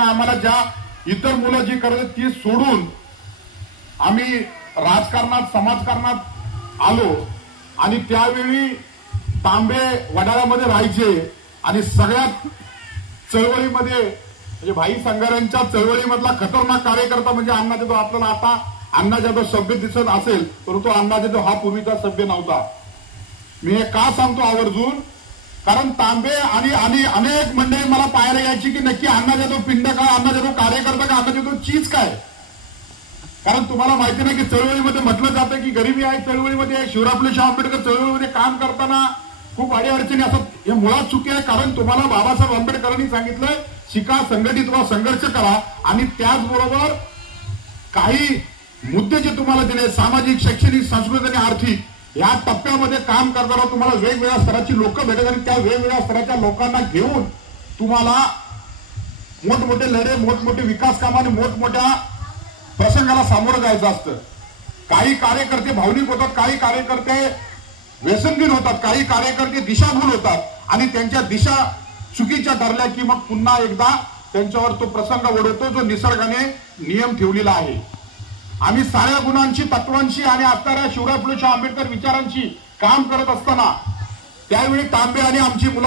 आम्हाला ज्या इतर मुलं जी करत ती सोडून आम्ही राजकारणात समाजकारणात आलो आणि त्यावेळी तांबे वडाळ्यामध्ये राहायचे आणि सगळ्यात चळवळीमध्ये म्हणजे भाई संघाऱ्यांच्या चळवळीमधला खतरनाक कार्यकर्ता म्हणजे अण्णा जाधव. आपल्याला आता अण्णा जाधव सभ्य दिसत असेल तर तो अण्णा जाधव हा पूर्वीचा सभ्य नव्हता. मी हे का सांगतो आवर्जून? कारण तांबे आणि आणि अनेक मंडळी मला पाहायला यायची की नक्की अण्णा जाधव पिंड का अण्णा जाधव कार्यकर्ता का अण्णा जाधव चीज काय? कारण तुम्हाला माहिती नाही की चळवळीमध्ये म्हटलं जातं की गरिबी आहे चळवळीमध्ये शिवरापले शाह आंबेडकर चळवळीमध्ये काम करताना खूप अडीअडचणी असतात. हे मुळात चुकी आहे कारण तुम्हाला बाबासाहेब आंबेडकरांनी सांगितलंय शिका संघटित व्हा संघर्ष करा. आणि त्याचबरोबर काही मुद्दे जे तुम्हाला दिले सामाजिक शैक्षणिक सांस्कृतिक आणि आर्थिक या टप्प्यामध्ये काम करताना तुम्हाला वेगवेगळ्या स्तराची लोक भेटत आणि त्या वेगवेगळ्या स्तराच्या लोकांना घेऊन तुम्हाला मोठमोठे लढे मोठमोठे विकास काम आणि मोठमोठ्या प्रसंगाला सामोरं जायचं असतं. काही कार्यकर्ते भावनिक होतात काही कार्यकर्ते व्यसनगीर होतात काही कार्यकर्ते दिशाभूल होतात आणि त्यांच्या दिशा चुकीच्या ठरल्या की मग पुन्हा एकदा त्यांच्यावर तो प्रसंग ओढवतो जो निसर्गाने नियम ठेवलेला आहे. आम्ही साऱ्या गुणांशी तत्वांशी आणि असणाऱ्या शिवराय फुले शाह आंबेडकर विचारांशी काम करत असताना त्यावेळी तांबे आणि आमची मुलं